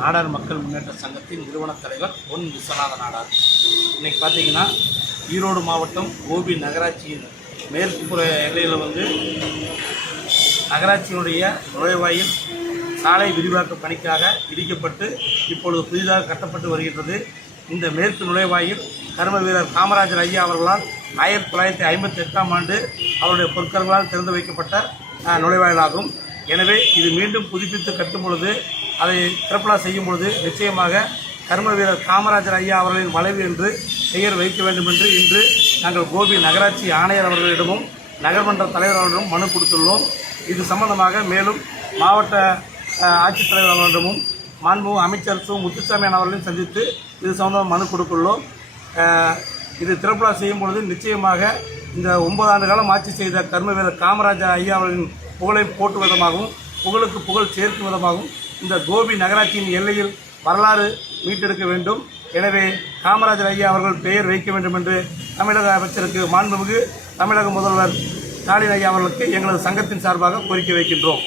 நாடார் மக்கள் முன்னேற்ற சங்கத்தின் நிறுவனத் தலைவர் பொன் விஸ்வநாத நாடார். இன்றைக்கி பார்த்தீங்கன்னா ஈரோடு மாவட்டம் கோபி நகராட்சியின் மேற்குப்புற எல்லையில் வந்து நகராட்சியினுடைய நுழைவாயில் சாலை விரிவாக்க பணிக்காக இடிக்கப்பட்டு இப்பொழுது புதிதாக கட்டப்பட்டு வருகின்றது. இந்த மேற்கு நுழைவாயில் கர்ம வீரர் காமராஜர் ஐயா அவர்களால் ஆயிரத்தி தொள்ளாயிரத்தி ஐம்பத்தி எட்டாம் ஆண்டு அவருடைய பொற்கர்களால் திறந்து வைக்கப்பட்ட நுழைவாயிலாகும். எனவே இது மீண்டும் புதுப்பித்து கட்டும் பொழுது அதை திறப்பலா செய்யும் பொழுது நிச்சயமாக கர்ம வீரர் காமராஜர் ஐயா அவர்களின் வளைவு என்று பெயர் வைக்க வேண்டும் என்று இன்று நாங்கள் கோபி நகராட்சி ஆணையர் அவர்களிடமும் நகர்மன்ற தலைவர் அவர்களிடமும் மனு கொடுத்துள்ளோம். இது சம்பந்தமாக மேலும் மாவட்ட ஆட்சித்தலைவர் அவர்களிடமும் மாண்பு அமைச்சர் சு. அவர்களையும் சந்தித்து இது சம்பந்தமாக மனு கொடுத்துள்ளோம் இது திறப்புலா செய்யும் பொழுது நிச்சயமாக இந்த ஒன்பது ஆண்டு காலம் ஆட்சி செய்த கர்ம வீரர் காமராஜர் ஐயா அவர்களின் புகழை போட்டு விதமாகவும் புகழுக்கு புகழ் சேர்க்கும் விதமாகவும் இந்த கோபி நகராட்சியின் எல்லையில் வரலாறு மீட்டெடுக்க வேண்டும். எனவே காமராஜர் ஐயா அவர்கள் பெயர் வைக்க வேண்டும் என்று தமிழக அமைச்சருக்கு மாண்புமிகு தமிழக முதல்வர் ஸ்டாலின் ஐயா அவர்களுக்கு எங்களது சங்கத்தின் சார்பாக கோரிக்கை வைக்கின்றோம்.